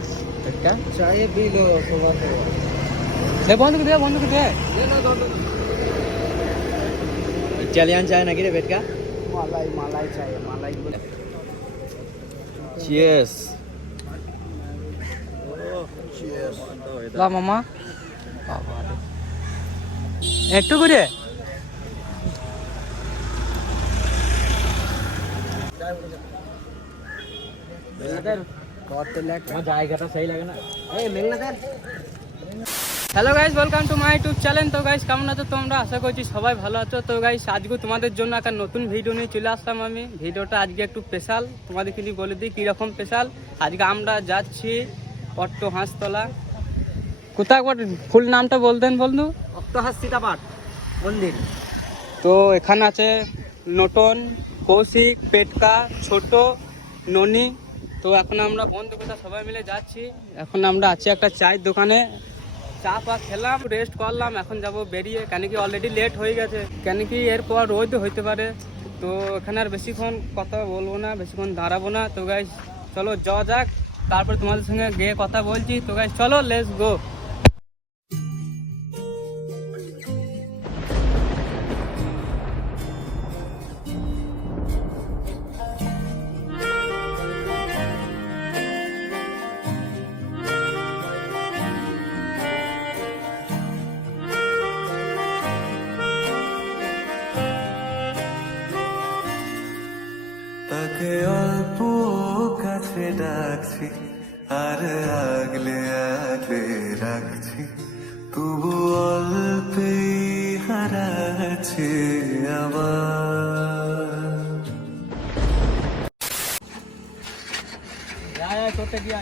গ্ಲಾಸ್ ಅಕ್ಕ ಚಾಯೆ ಬೀಲು ಏ ಬಂದು ದೇ ಬಂದು ದೇ ಇಟಾಲಿಯನ್ ಚಾಯ್ ನಾಗಿದೆ ಬೇಕ ಮಾಲಾಯ್ ಮಾಲಾಯ್ ಚಾಯ್ ಮಾಲಾಯ್ ಚಿಯರ್ಸ್ লা মামা একটু করে Brother. Hello guys welcome to my YouTube channel তো গাইজ কেমন আছো তোমরা আশা করছি সবাই ভালো আছো তো গাইজ আজকে তোমাদের জন্য একটা নতুন ভিডিও নিয়ে চলে আসলাম আমি ভিডিওটা আজকে একটু স্পেশাল তোমাদের কিন্তু বলে দিই কীরকম স্পেশাল আজকে আমরা যাচ্ছি অট্ট হাঁসতলা কোথায় ফুল নামটা বলতেন বন্ধু অট্ট সীতাপাঠ মন্দির তো এখানে আছে নটন কৌশিক পেটকা ছোট ননী তো এখন আমরা বন্ধু কোথা সবাই মিলে যাচ্ছি। এখন আমরা আছি একটা চায়ের দোকানে। চা পা খেলাম রেস্ট করলাম, এখন যাব বেরিয়ে। কেন কি অলরেডি লেট হয়ে গেছে। কেন কি এরপর রোদ হইতে পারে। তো এখানে আর বেশিক্ষণ কথা বলব না, বেশিক্ষণ দাঁড়াবো না। তো গাই চলো যাওয়া যাক। তারপর তোমাদের সঙ্গে গিয়ে কথা বলছি। তো গাই চলো লেস গো তাকে অল্প কাছে ডাকছি আর আগলে আগলে রাখছি। তবু অল্পেই হারাচ্ছে আবার করতে গিয়ে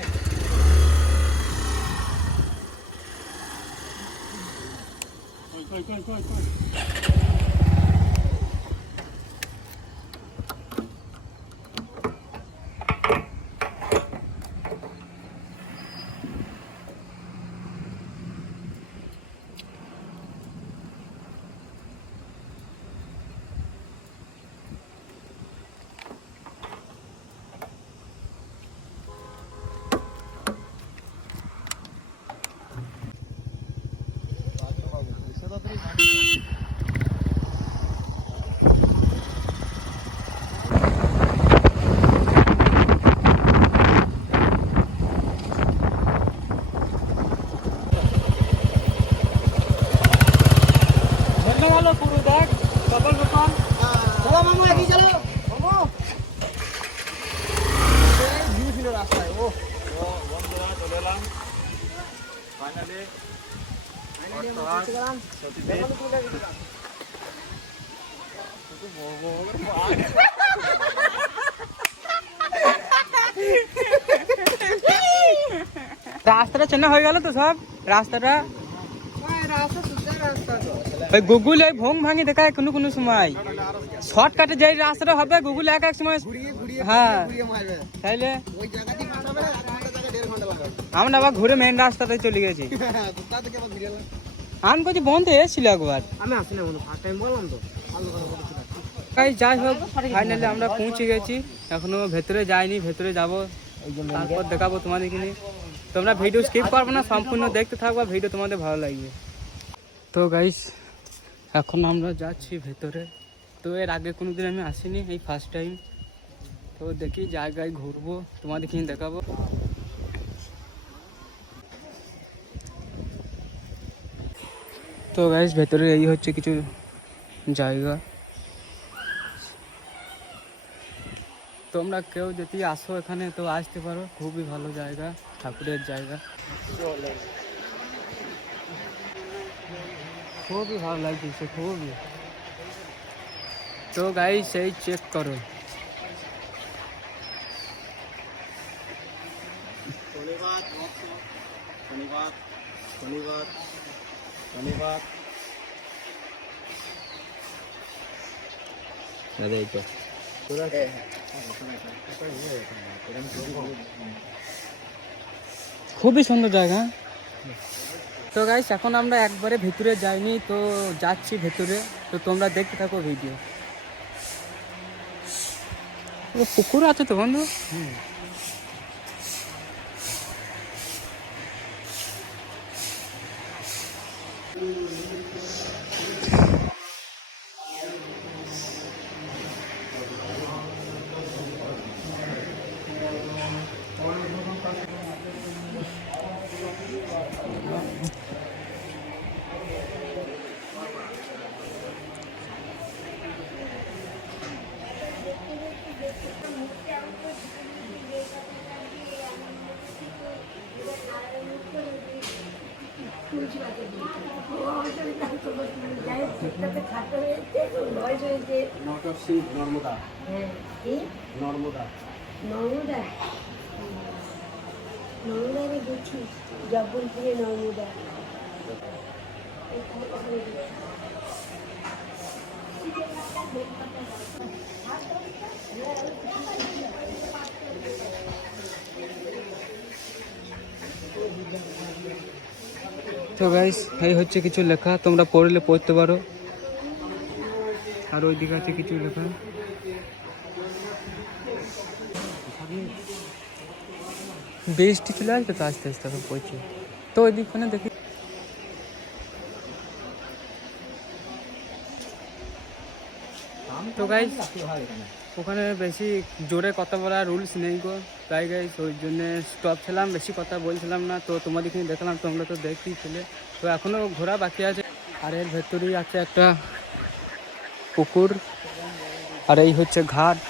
ছিল রাস্তায় ও রাস্তাটা চেনা হয়ে গেল তো সব? রাস্তাটা রাস্তা সুন্দর রাস্তা তো ওই গুগল এই ভোং ভাঙি দেখায় কোনো কোনো সময়। শর্টকাটে যে রাস্তাটা হবে গুগল এক এক সময় হ্যাঁ। তাইলে আমরা আবার ঘুরে মেন রাস্তাতে চলে গেছি। আমি বলছি বন্ধ এসেছিল একবার। আমি ফার্স্ট টাইম বললাম তো। তাই যাই হোক ফাইনালি আমরা পৌঁছে গেছি। এখনও ভেতরে যাইনি ভেতরে যাব। তারপর দেখাবো তোমাদের কিনে তোমরা ভিডিও স্কিপ করবে না, সম্পূর্ণ দেখতে থাকবা ভিডিও তোমাদের ভালো লাগবে। তো গাইস এখন আমরা যাচ্ছি ভেতরে। তো এর আগে কোনো দিন আমি আসিনি, এই ফার্স্ট টাইম তো দেখি জায়গায় ঘুরবো, তোমাদের কিনে দেখাবো। তো গাইস ভেতরে এই হচ্ছে কিছু জায়গা। তোমরা কেউ যদি আসো এখানে, তো আসতে পারো, খুবই ভালো জায়গা। ঠাকুরের জায়গা খুবই ভালো লাগছে খুবই তো গাই সেই চেক করো শনিবার শনিবার শনিবার শনিবার দাদা এই তো খুবই সুন্দর জায়গা। তো গাইস এখন আমরা একবারে ভেতরে যাইনি, তো যাচ্ছি ভেতরে। তো তোমরা দেখতে থাকো ভিডিও ও পুকুর আছে তো বন্ধু? হয়েছে, বয়স হয়েছে। নটর সিং নর্মদা হ্যাঁ, কি? নর্মদা নর্মদা নর্মদা আমি গেছি জব্বলপুরে নর্মদা তো গাইস এই হচ্ছে কিছু লেখা তোমরা পড়লে পড়তে পারো। আর ওই দিকে আছে কিছু লেখা। বৃষ্টি চলে আসবে তো আস্তে আস্তে এখন পড়ছে। তো ওই দিকখানে দেখি। তো গাইস ওখানে বেশি জোরে কথা বলার রুলস নেই গো। তাই গাইস ওই জন্য স্টপ ছিলাম বেশি কথা বলছিলাম না। তো তোমাদেরকে দেখলাম তোমরা তো দেখতেই ছিলে। তো এখনও ঘোরা বাকি আছে। আর এর ভেতরেই আছে একটা পুকুর আর এই হচ্ছে ঘাট।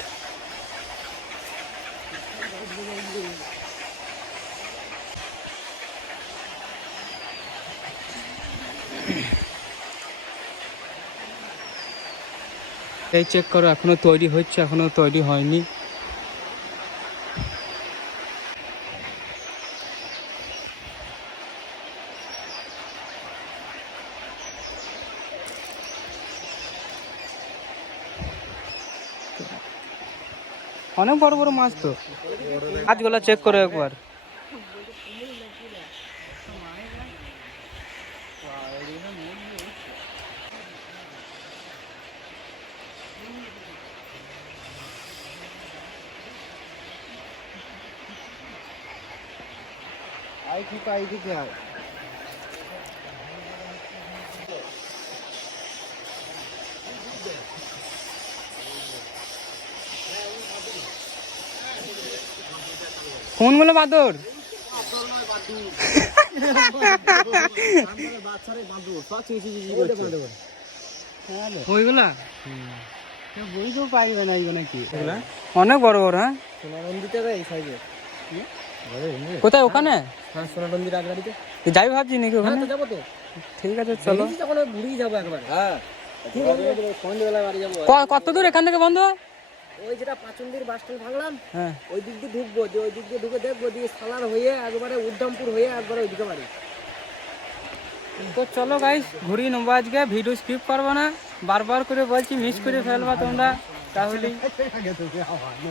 এই চেক করো এখনও তৈরি হচ্ছে এখনও তৈরি হয়নি। অনেক বড় বড় মাছ তো। মাছগুলো চেক করো একবার। আই কি পাই কি क्या কোনগুলো বাদর। ওইগুলা? পাইবে না এইগুলো কি অনেক বড় বড় হ্যাঁ? সোনারন্দিতে এই সাইজে কোথায় ওখানে? সোনারন্দির আগ্রাড়িতে যাই ভাবছি নাকি ওখানে? যাব তো ঠিক আছে চলো। ঘুরেই যাব একবার। হ্যাঁ কত দূর এখান থেকে বন্ধু ওই যেটা পাচন্দির বাস স্ট্যান্ড ভাঙলাম হ্যাঁ। ওই দিক দিয়ে ঢুকবো যে ওই দিক দিয়ে ঢুকে দেখব দিয়ে সালার হয়ে একবারে উদ্দামপুর হয়ে একবারে ওইদিকে বাড়ি। তো চলো গাইস ঘুরিয়ে নেব আজকে ভিডিও স্কিপ করব না বারবার করে বলছি মিস করে ফেলবা তোমরা তাহলে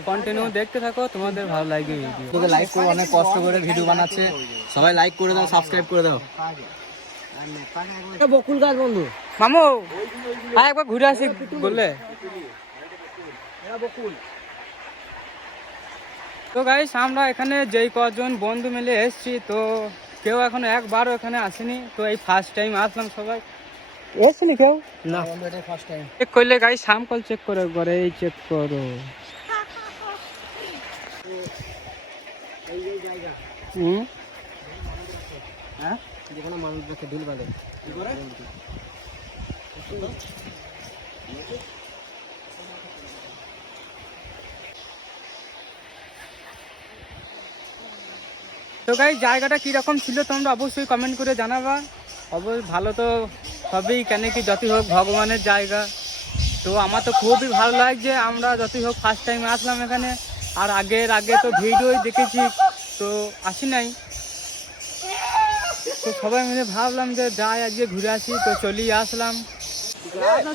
কন্টিনিউ দেখতে থাকো তোমাদের ভালো লাগবে ভিডিও লাইক করে অনেক কষ্ট করে ভিডিও বানাচ্ছে। সবাই লাইক করে দাও সাবস্ক্রাইব করে দাও। বকুল গাছ বন্ধু। মামু হ্যাঁ একবার ঘুরে আসি বললে। তো গাইস আমরা এখানে যেই কজন বন্ধু মিলে এসেছি তো কেউ এখনও একবারও এখানে আসেনি তো এই ফার্স্ট টাইম আসলাম সবাই। এসেনি কেউ? না। ফার্স্ট টাইম চেক করলে গাইস সামকল চেক করে একবার এই চেক করো। হুম? হ্যাঁ? মানুষ দেখে ঢিল বাঁধে তো গাই জায়গাটা কীরকম ছিল তোমরা অবশ্যই কমেন্ট করে জানাবা। অবশ্যই ভালো তো হবেই কেন কি যতই হোক ভগবানের জায়গা। তো আমার তো খুবই ভালো লাগছে আমরা যতই হোক ফার্স্ট টাইম আসলাম এখানে। আর আগের আগে তো ভিডিওই দেখেছি তো আসি নাই। তো সবাই মিলে ভাবলাম যে যাই আজকে ঘুরে আসি তো চলেই আসলাম।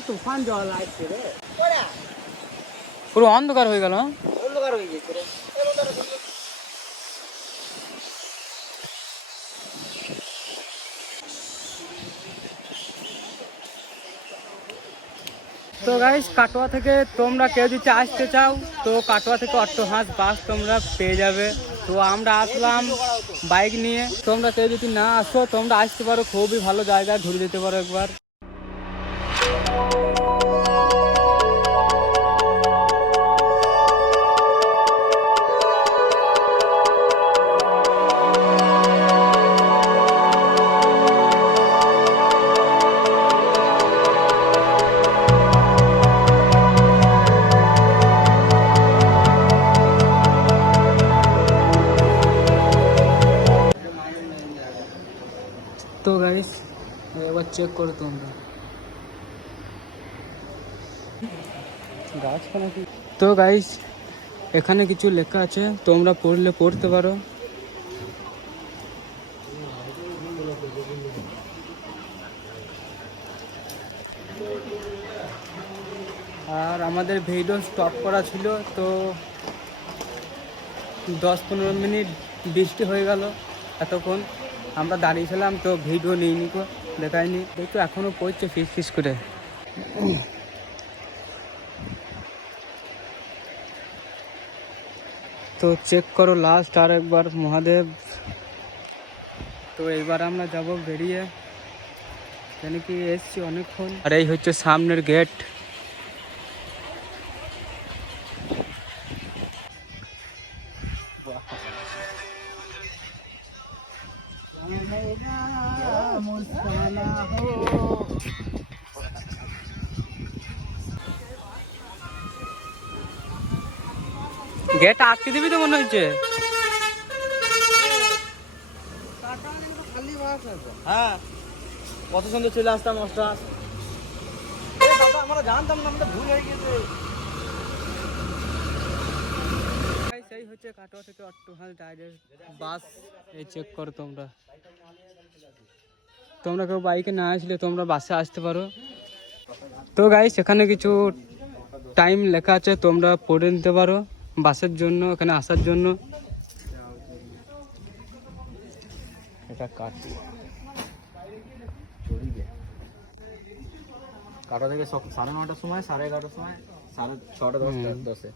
তুফান জল আসছে রে। পুরো অন্ধকার হয়ে গেল হ্যাঁ? অন্ধকার হয়ে গেছে রে। তো গাইস কাটোয়া থেকে তোমরা কেউ যদি আসতে চাও, তো কাটোয়া থেকে অট্ট হাঁস বাস তোমরা পেয়ে যাবে। তো আমরা আসলাম বাইক নিয়ে। তোমরা কেউ যদি না আসো, তোমরা আসতে পারো, খুবই ভালো জায়গা, ঘুরে যেতে পারো একবার। করো তোমরা। গাছপালা তো গাইস এখানে কিছু লেখা আছে তোমরা পড়লে পড়তে পারো। আর আমাদের ভিডিও স্টপ করা ছিল তো দশ পনেরো মিনিট বৃষ্টি হয়ে গেল এতক্ষণ। আমরা দাঁড়িয়েছিলাম তো ভিডিও নিইনি দেখায়নি দেখতো এখনও পড়ছে ফিস ফিস করে। তো চেক করো লাস্ট আর একবার মহাদেব। তো এইবার আমরা যাব বেরিয়ে। কেন কি এসছি অনেকক্ষণ। আর এই হচ্ছে সামনের গেট গেট আটকে দিবি তো মনে হচ্ছে? হ্যাঁ। কত সুন্দর চলে আসতাম মাস্টার আমরা জানতাম না, আমরা ভুল হয়ে গেছে। সেই হচ্ছে কাটোয়া থেকে অট্টহাল ডাইরেক্ট বাস। এই চেক করো তোমরা। তোমরা কেউ বাইকে না আসলে তোমরা বাসে আসতে পারো। তো গাই সেখানে কিছু টাইম লেখা আছে তোমরা পড়ে নিতে পারো বাসের জন্য এখানে আসার জন্য। এটা কাটি। কাটা থেকে সাড়ে নটার সময় সাড়ে এগারোটার সময় সাড়ে ছটা দশটা দশে।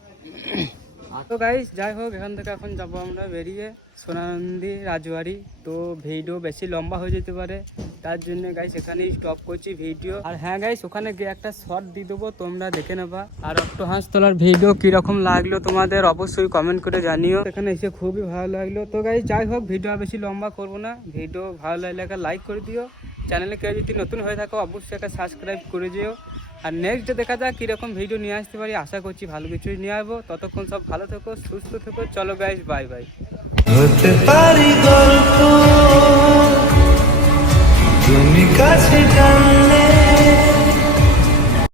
তো গাইস যাই হোক, এখান থেকে এখন যাব আমরা, বেরিয়ে সোনানন্দি, রাজবাড়ি। তো ভিডিও বেশি লম্বা হয়ে যেতে পারে, তার জন্য গাইস এখানেই স্টপ করছি ভিডিও আর হ্যাঁ গাইস ওখানে গিয়ে একটা শর্ট দিয়ে দেবো, তোমরা দেখে নেবা। আর অক্টো হাঁসতলার ভিডিও কীরকম লাগল তোমাদের, অবশ্যই কমেন্ট করে জানিও। এখানে এসে খুবই ভালো লাগল। তো গাইস যাই হোক ভিডিও বেশি লম্বা করব না। ভিডিও ভালো লাগলে একটা লাইক করে দিও। চ্যানেলে কেউ যদি নতুন হয়ে থাকো, অবশ্যই একটা সাবস্ক্রাইব করে দিও আর নেক্সট দেখা যাক কীরকম ভিডিও নিয়ে আসতে পারি। আশা করছি ভালো কিছুই নিয়ে আসব। ততক্ষণ সব ভালো থেকো, সুস্থ থেকো। চলো গাইস বাই বাই হতে পারি গল্প। তুমি কাছে টান